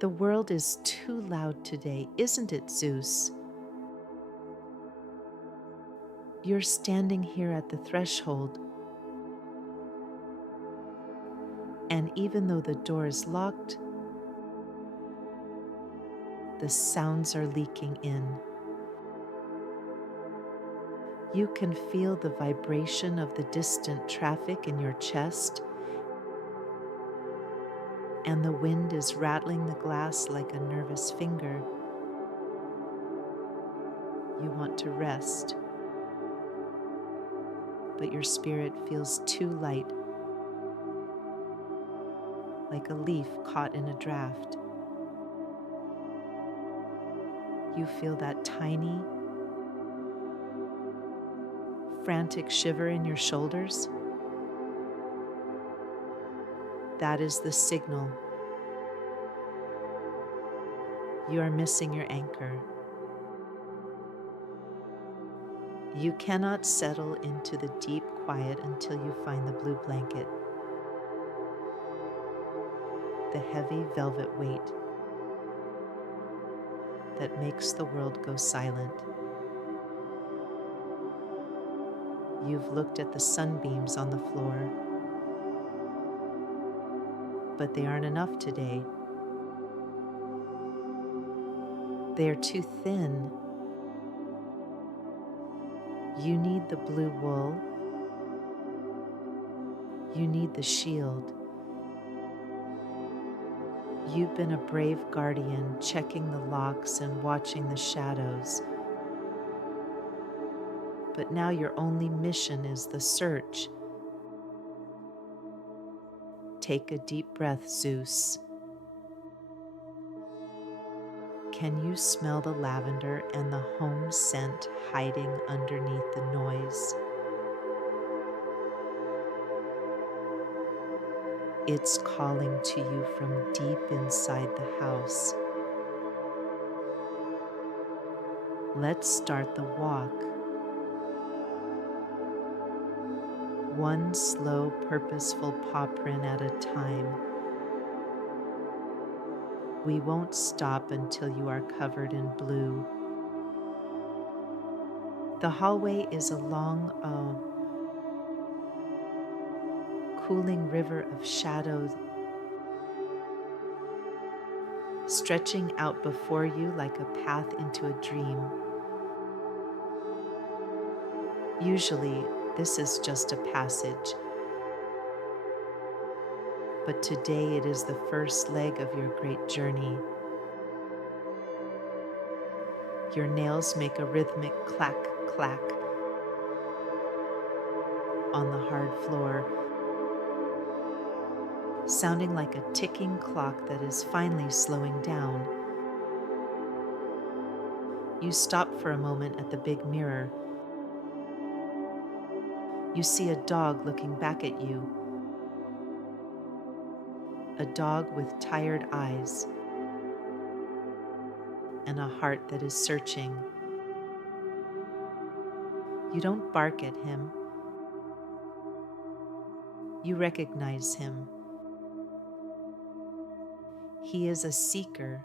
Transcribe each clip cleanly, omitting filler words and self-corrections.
The world is too loud today, isn't it, Zeus? You're standing here at the threshold, and even though the door is locked, the sounds are leaking in. You can feel the vibration of the distant traffic in your chest, and the wind is rattling the glass like a nervous finger. You want to rest, but your spirit feels too light, like a leaf caught in a draft. You feel that tiny, frantic shiver in your shoulders. That is the signal. You are missing your anchor. You cannot settle into the deep quiet until you find the blue blanket, the heavy velvet weight that makes the world go silent. You've looked at the sunbeams on the floor, but they aren't enough today. They are too thin. You need the blue wool. You need the shield. You've been a brave guardian, checking the locks and watching the shadows. But now your only mission is the search. Take a deep breath, Zeus. Can you smell the lavender and the home scent hiding underneath the noise? It's calling to you from deep inside the house. Let's start the walk. One slow, purposeful paw print at a time. We won't stop until you are covered in blue. The hallway is a long, cooling river of shadows, stretching out before you like a path into a dream. Usually, this is just a passage, but today it is the first leg of your great journey. Your nails make a rhythmic clack, clack on the hard floor, sounding like a ticking clock that is finally slowing down. You stop for a moment at the big mirror. You see a dog looking back at you. A dog with tired eyes and a heart that is searching. You don't bark at him. You recognize him. He is a seeker,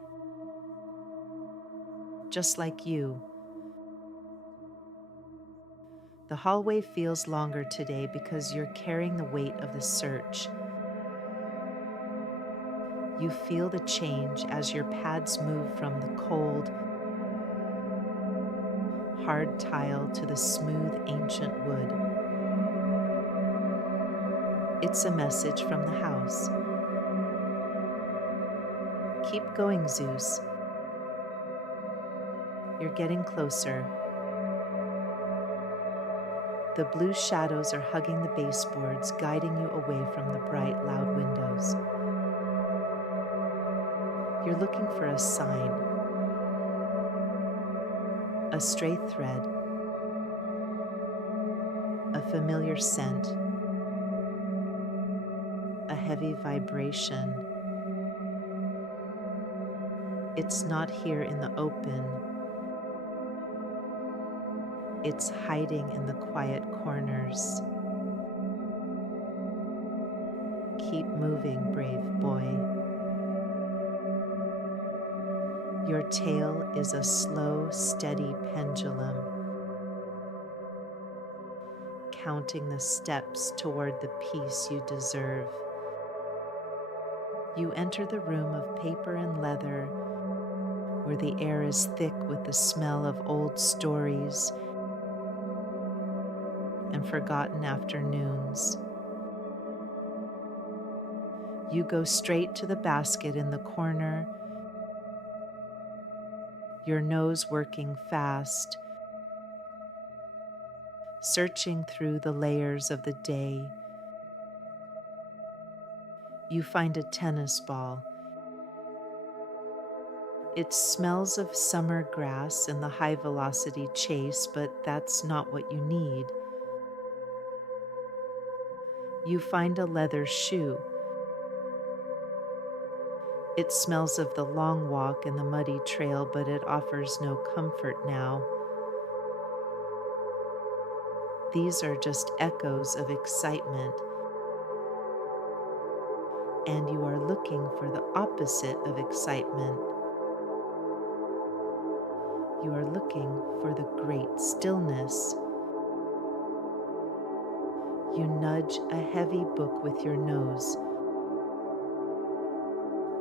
just like you. The hallway feels longer today because you're carrying the weight of the search. You feel the change as your pads move from the cold, hard tile to the smooth, ancient wood. It's a message from the house. Keep going, Zeus. You're getting closer. The blue shadows are hugging the baseboards, guiding you away from the bright, loud windows. You're looking for a sign, a stray thread, a familiar scent, a heavy vibration. It's not here in the open. It's hiding in the quiet corners. Keep moving, brave boy. Your tail is a slow, steady pendulum, counting the steps toward the peace you deserve. You enter the room of paper and leather, where the air is thick with the smell of old stories and forgotten afternoons. You go straight to the basket in the corner, your nose working fast, searching through the layers of the day. You find a tennis ball. It smells of summer grass and the high-velocity chase, but that's not what you need. You find a leather shoe. It smells of the long walk and the muddy trail, but it offers no comfort now. These are just echoes of excitement, and you are looking for the opposite of excitement. You are looking for the great stillness. You nudge a heavy book with your nose,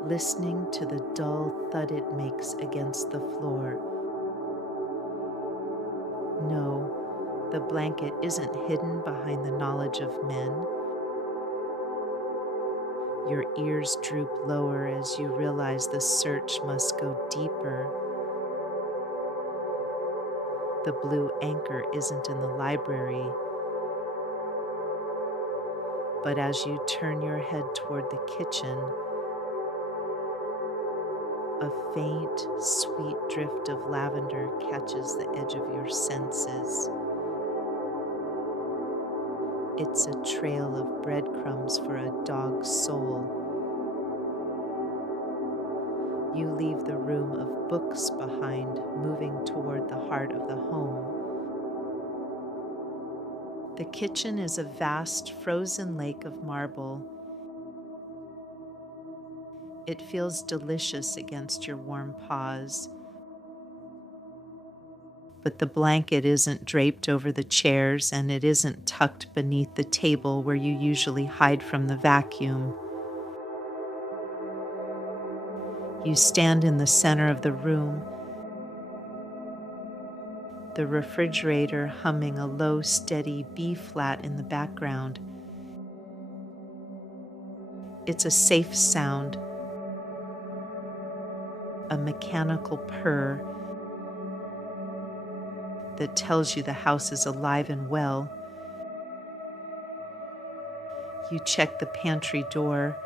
listening to the dull thud it makes against the floor. No, the blanket isn't hidden behind the knowledge of men. Your ears droop lower as you realize the search must go deeper. The blue anchor isn't in the library, but as you turn your head toward the kitchen, a faint, sweet drift of lavender catches the edge of your senses. It's a trail of breadcrumbs for a dog's soul. You leave the room of books behind, moving toward the heart of the home. The kitchen is a vast, frozen lake of marble. It feels delicious against your warm paws. But the blanket isn't draped over the chairs, and it isn't tucked beneath the table where you usually hide from the vacuum. You stand in the center of the room, the refrigerator humming a low, steady B-flat in the background. It's a safe sound, a mechanical purr that tells you the house is alive and well. You check the pantry door.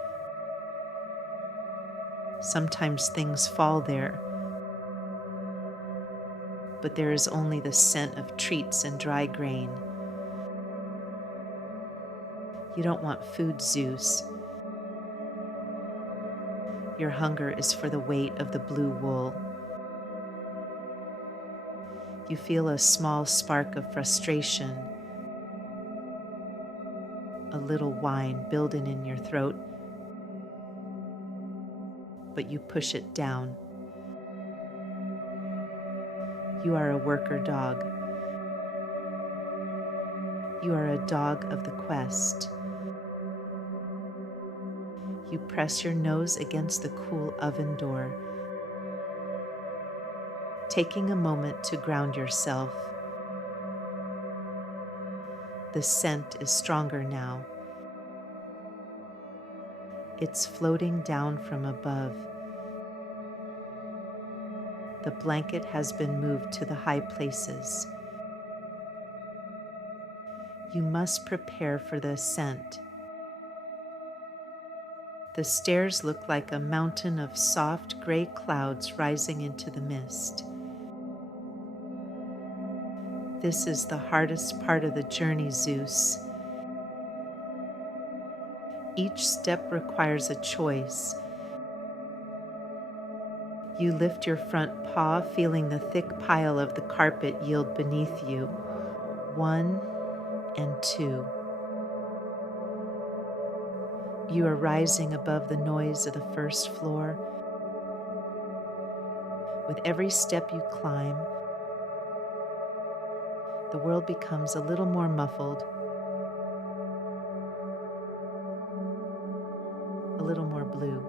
Sometimes things fall there, but there is only the scent of treats and dry grain. You don't want food, Zeus. Your hunger is for the weight of the blue wool. You feel a small spark of frustration, a little whine building in your throat, but you push it down. You are a worker dog. You are a dog of the quest. You press your nose against the cool oven door, taking a moment to ground yourself. The scent is stronger now. It's floating down from above. The blanket has been moved to the high places. You must prepare for the ascent. The stairs look like a mountain of soft gray clouds rising into the mist. This is the hardest part of the journey, Zeus. Each step requires a choice. You lift your front paw, feeling the thick pile of the carpet yield beneath you. 1 and 2. You are rising above the noise of the first floor. With every step you climb, the world becomes a little more muffled, a little more blue.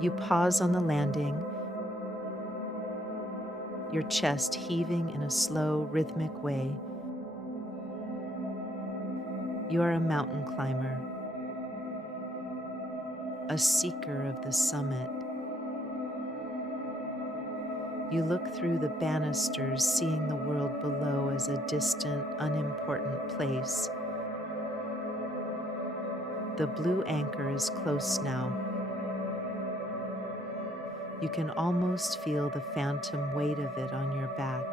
You pause on the landing, your chest heaving in a slow, rhythmic way. You are a mountain climber, a seeker of the summit. You look through the banisters, seeing the world below as a distant, unimportant place. The blue anchor is close now. You can almost feel the phantom weight of it on your back.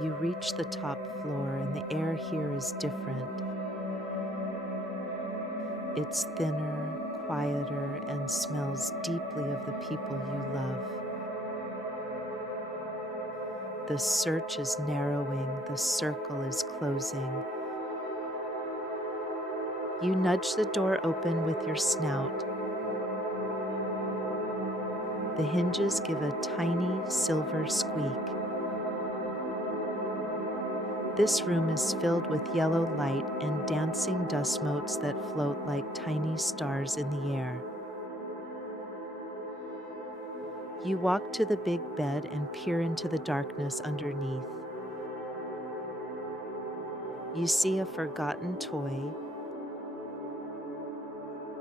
You reach the top floor, and the air here is different. It's thinner, quieter, and smells deeply of the people you love. The search is narrowing, the circle is closing. You nudge the door open with your snout. The hinges give a tiny silver squeak. This room is filled with yellow light and dancing dust motes that float like tiny stars in the air. You walk to the big bed and peer into the darkness underneath. You see a forgotten toy,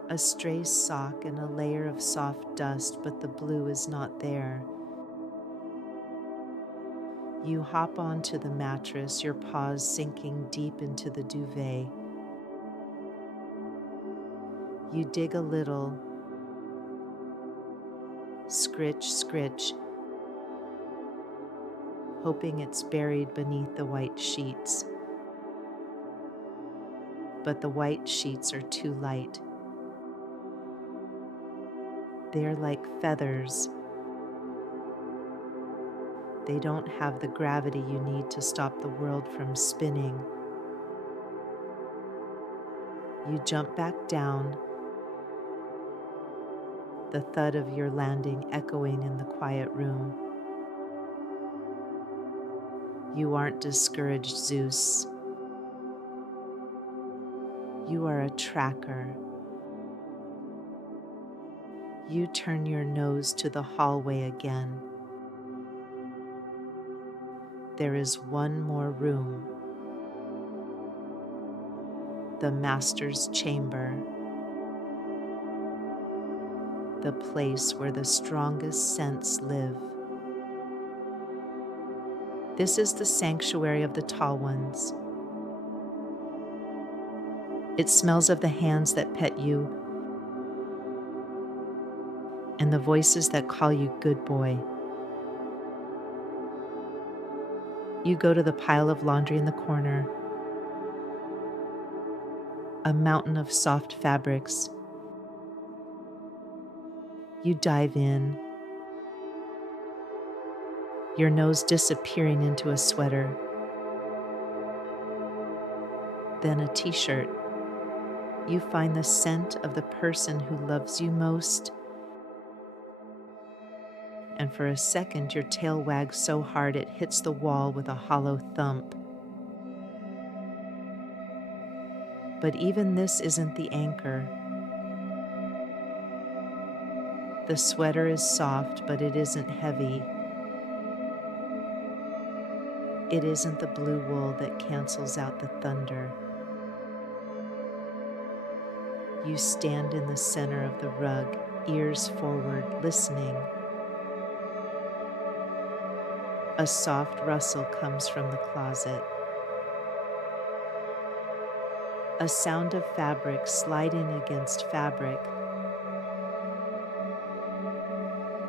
a stray sock, and a layer of soft dust, but the blue is not there. You hop onto the mattress, your paws sinking deep into the duvet. You dig a little, scritch, scritch, hoping it's buried beneath the white sheets. But the white sheets are too light. They're like feathers. They don't have the gravity you need to stop the world from spinning. You jump back down, the thud of your landing echoing in the quiet room. You aren't discouraged, Zeus. You are a tracker. You turn your nose to the hallway again. There is one more room. The master's chamber. The place where the strongest scents live. This is the sanctuary of the tall ones. It smells of the hands that pet you and the voices that call you good boy. You go to the pile of laundry in the corner, a mountain of soft fabrics. You dive in, your nose disappearing into a sweater, then a t-shirt. You find the scent of the person who loves you most, and for a second your tail wags so hard it hits the wall with a hollow thump. But even this isn't the anchor. The sweater is soft, but it isn't heavy. It isn't the blue wool that cancels out the thunder. You stand in the center of the rug, ears forward, listening. A soft rustle comes from the closet. A sound of fabric sliding against fabric.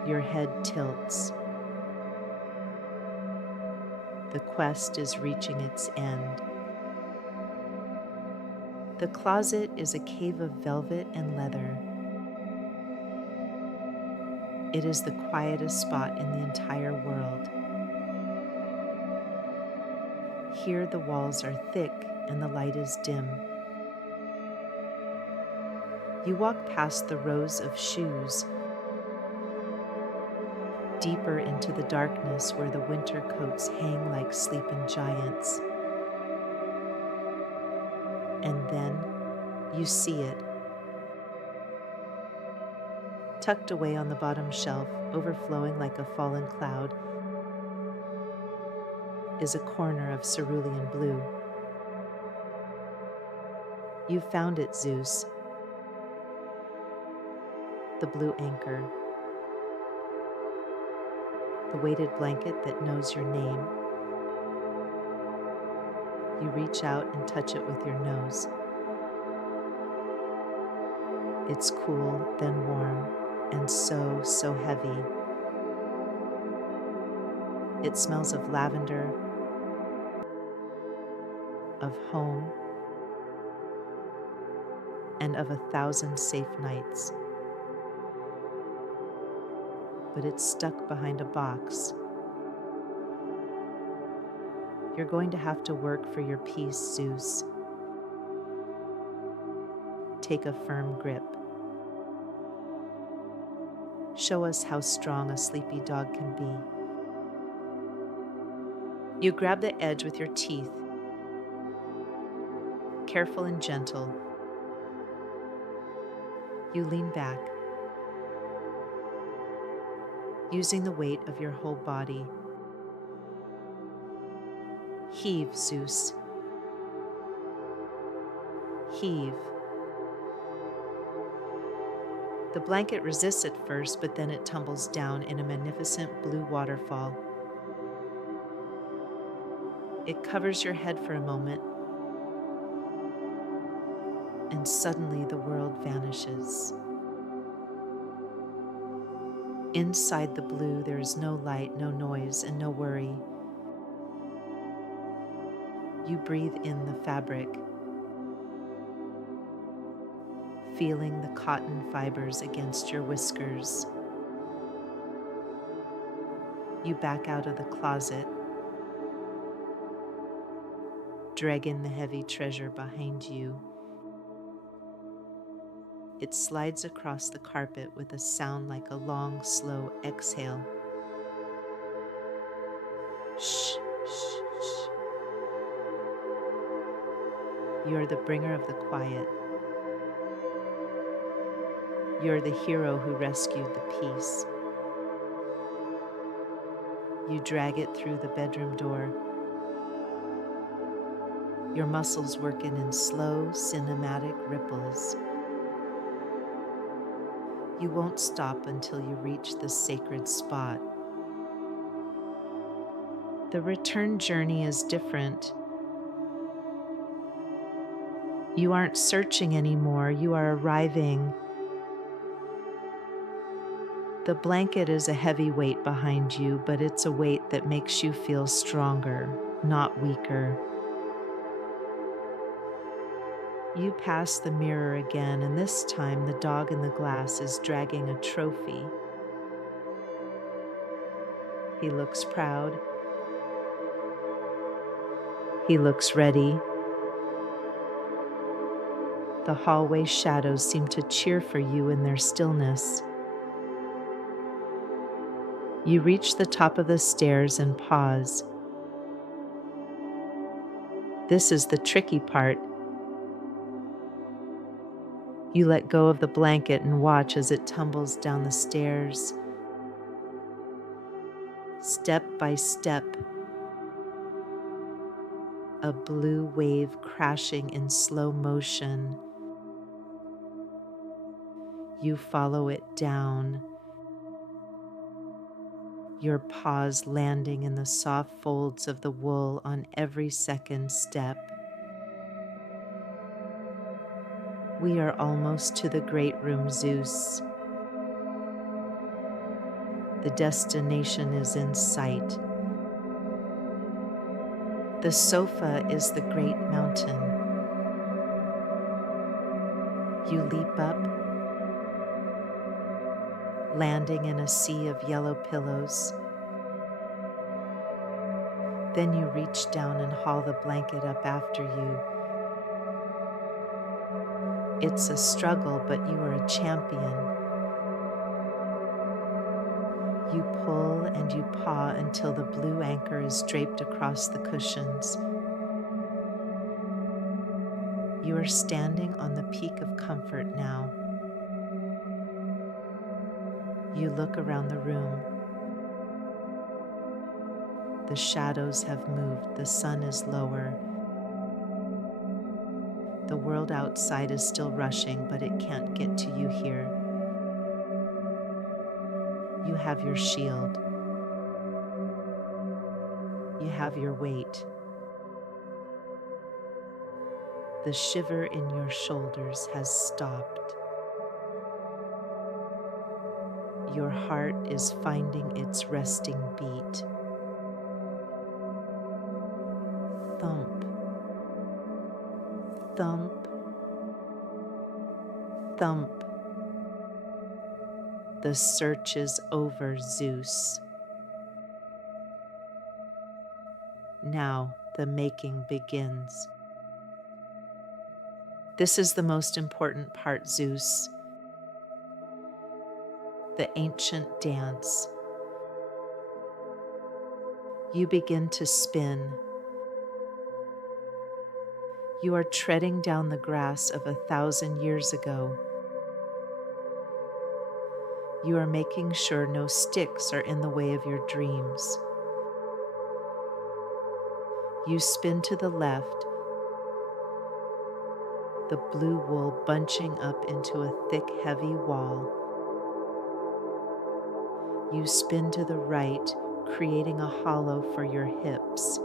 Your head tilts. The quest is reaching its end. The closet is a cave of velvet and leather. It is the quietest spot in the entire world. Here the walls are thick and the light is dim. You walk past the rows of shoes, deeper into the darkness where the winter coats hang like sleeping giants. And then you see it. Tucked away on the bottom shelf, overflowing like a fallen cloud, is a corner of cerulean blue. You found it, Zeus. The blue anchor. The weighted blanket that knows your name. You reach out and touch it with your nose. It's cool, then warm, and so heavy. It smells of lavender, of home, and of 1,000 safe nights. But it's stuck behind a box. You're going to have to work for your peace, Zeus. Take a firm grip. Show us how strong a sleepy dog can be. You grab the edge with your teeth, careful and gentle. You lean back, using the weight of your whole body. Heave, Zeus. Heave. The blanket resists at first, but then it tumbles down in a magnificent blue waterfall. It covers your head for a moment, and suddenly the world vanishes. Inside the blue, there is no light, no noise, and no worry. You breathe in the fabric, feeling the cotton fibers against your whiskers. You back out of the closet, dragging the heavy treasure behind you. It slides across the carpet with a sound like a long, slow exhale. Shh, shh, shh. You're the bringer of the quiet. You're the hero who rescued the peace. You drag it through the bedroom door, your muscles working in slow, cinematic ripples. You won't stop until you reach the sacred spot. The return journey is different. You aren't searching anymore, you are arriving. The blanket is a heavy weight behind you, but it's a weight that makes you feel stronger, not weaker. You pass the mirror again, and this time the dog in the glass is dragging a trophy. He looks proud. He looks ready. The hallway shadows seem to cheer for you in their stillness. You reach the top of the stairs and pause. This is the tricky part. You let go of the blanket and watch as it tumbles down the stairs. Step by step, a blue wave crashing in slow motion. You follow it down, your paws landing in the soft folds of the wool on every second step. We are almost to the great room, Zeus. The destination is in sight. The sofa is the great mountain. You leap up, landing in a sea of yellow pillows. Then you reach down and haul the blanket up after you. It's a struggle, but you are a champion. You pull and you paw until the blue anchor is draped across the cushions. You are standing on the peak of comfort now. You look around the room. The shadows have moved. The sun is lower. The world outside is still rushing, but it can't get to you here. You have your shield. You have your weight. The shiver in your shoulders has stopped. Your heart is finding its resting beat. Thump, thump, thump. The search is over, Zeus. Now the making begins. This is the most important part, Zeus. The ancient dance. You begin to spin. You are treading down the grass of 1,000 years ago. You are making sure no sticks are in the way of your dreams. You spin to the left, the blue wool bunching up into a thick, heavy wall. You spin to the right, creating a hollow for your hips.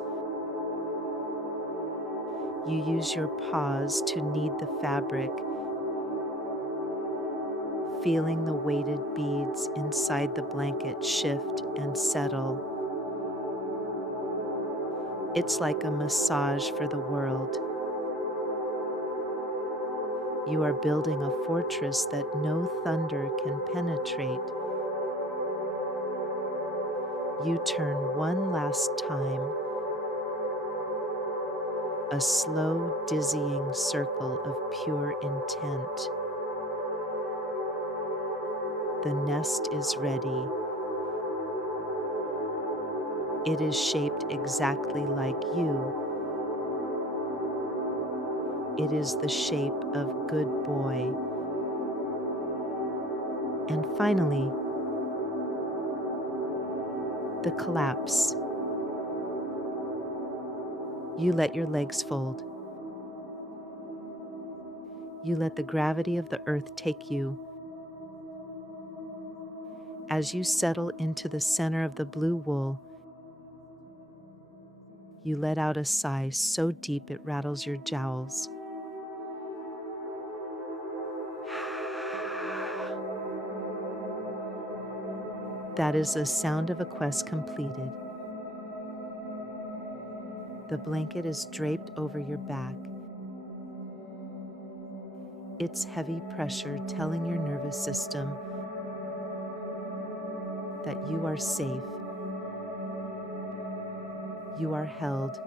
You use your paws to knead the fabric, feeling the weighted beads inside the blanket shift and settle. It's like a massage for the world. You are building a fortress that no thunder can penetrate. You turn one last time, a slow, dizzying circle of pure intent. The nest is ready. It is shaped exactly like you. It is the shape of good boy. And finally, the collapse. You let your legs fold. You let the gravity of the earth take you. As you settle into the center of the blue wool, you let out a sigh so deep it rattles your jowls. That is the sound of a quest completed. The blanket is draped over your back. Its heavy pressure telling your nervous system that you are safe, you are held,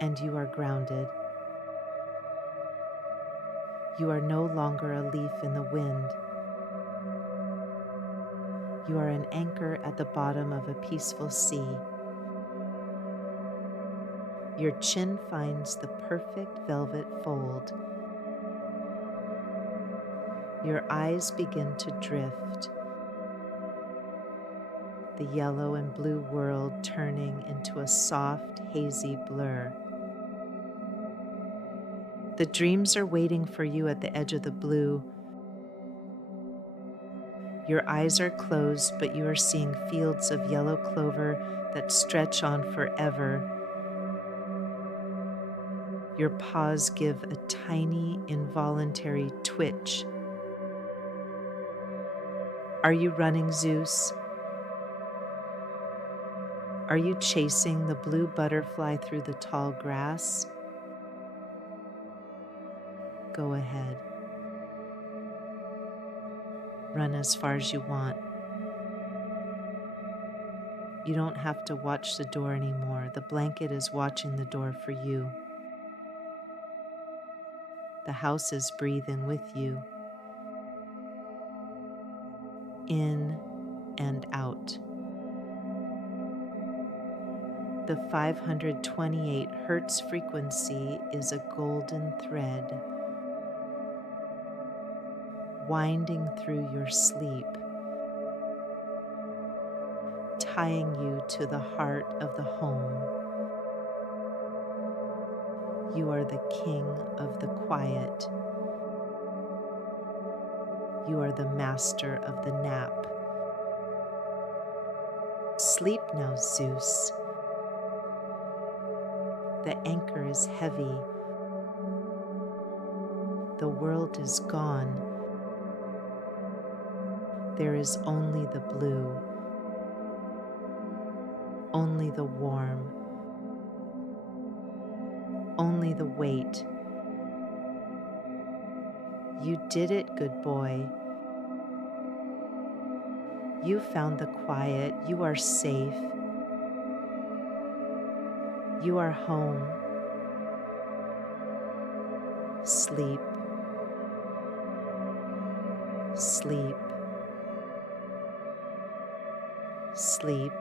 and you are grounded. You are no longer a leaf in the wind. You are an anchor at the bottom of a peaceful sea. Your chin finds the perfect velvet fold. Your eyes begin to drift, the yellow and blue world turning into a soft, hazy blur. The dreams are waiting for you at the edge of the blue. Your eyes are closed, but you are seeing fields of yellow clover that stretch on forever. Your paws give a tiny, involuntary twitch. Are you running, Zeus? Are you chasing the blue butterfly through the tall grass? Go ahead. Run as far as you want. You don't have to watch the door anymore. The blanket is watching the door for you. The houses breathe in with you. In and out. The 528 Hertz frequency is a golden thread, winding through your sleep, tying you to the heart of the home. You are the king of the quiet. You are the master of the nap. Sleep now, Zeus. The anchor is heavy. The world is gone. There is only the blue, only the warm, only the weight. You did it, good boy. You found the quiet. You are safe. You are home. Sleep. Sleep. Sleep.